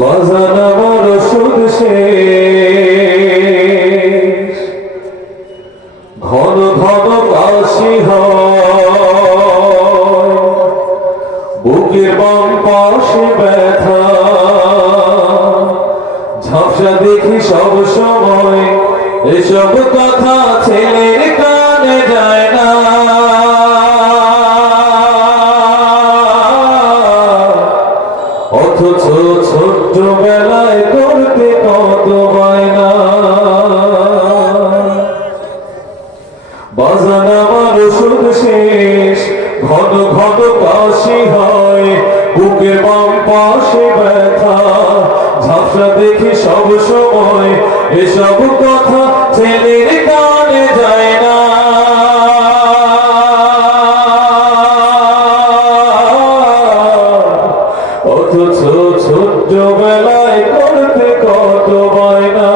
বাজান আমার ওষুধ শেষ, ঘন ঘন কাশি হয়, বুকের বাম পাশে ব্যথা, ঝাপসা দেখি সব সময়, এসব কথা ছেলের কানে যায় না। অথচ ছোট্ট বেলায় করতে কত বায়না। বাজান আমার ওষুধ শেষ, ঘন ঘন কাশি হয়, বুকের বাম পাশে ব্যথা, ঝাপসা দেখি সব সময়, এসব কথা ছেলের কানে যায় না। অথচ ছোট্ট বেলায় করতে কত বায়না।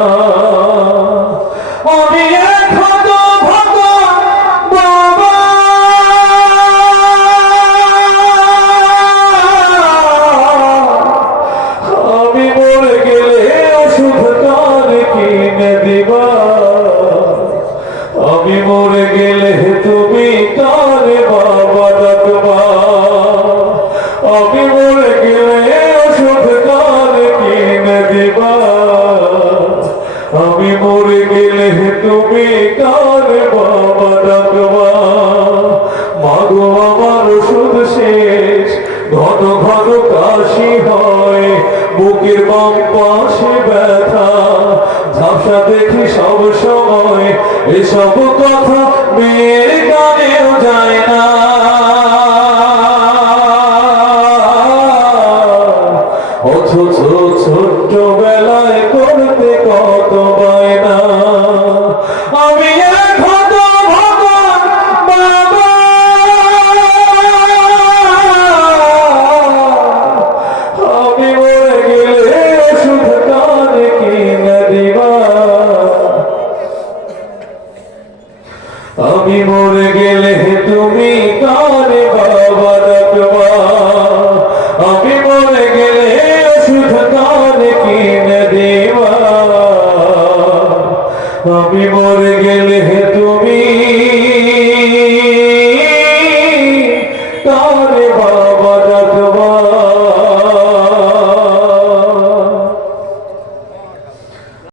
আমি এখন ভাগা বাবা, আমি মরে গেলে ওষুধ কার কিনে দিবা, আমি মরে গেলে তুমি কার বাবা ডাকবা, আমি মরে গেলে ওষুধ কার কিনে দিবা, আমি মরে গেলে তুমি কার বাবা ডাকবা। মাগো আমার ওষুধ শেষ, ঘন ঘন কাশি হয়, বুকের বাম পাশে ব্যথা, ঝাপসা দেখি সব সময়, এসব কথা মেয়ের কানেও যায় না। অথচ ছোট্ট বেলায় করতে কত বায়না। আমি এখন ভাগা বাবা, আমি মরে গেলে ওষুধ কার কিনে দিবা, আমি মরে গেলে তুমি কার বাবা ডাকবা, আমি মরে গেলে ওষুধ কার কিনে দিবা, আমি মরে গেলে তুমি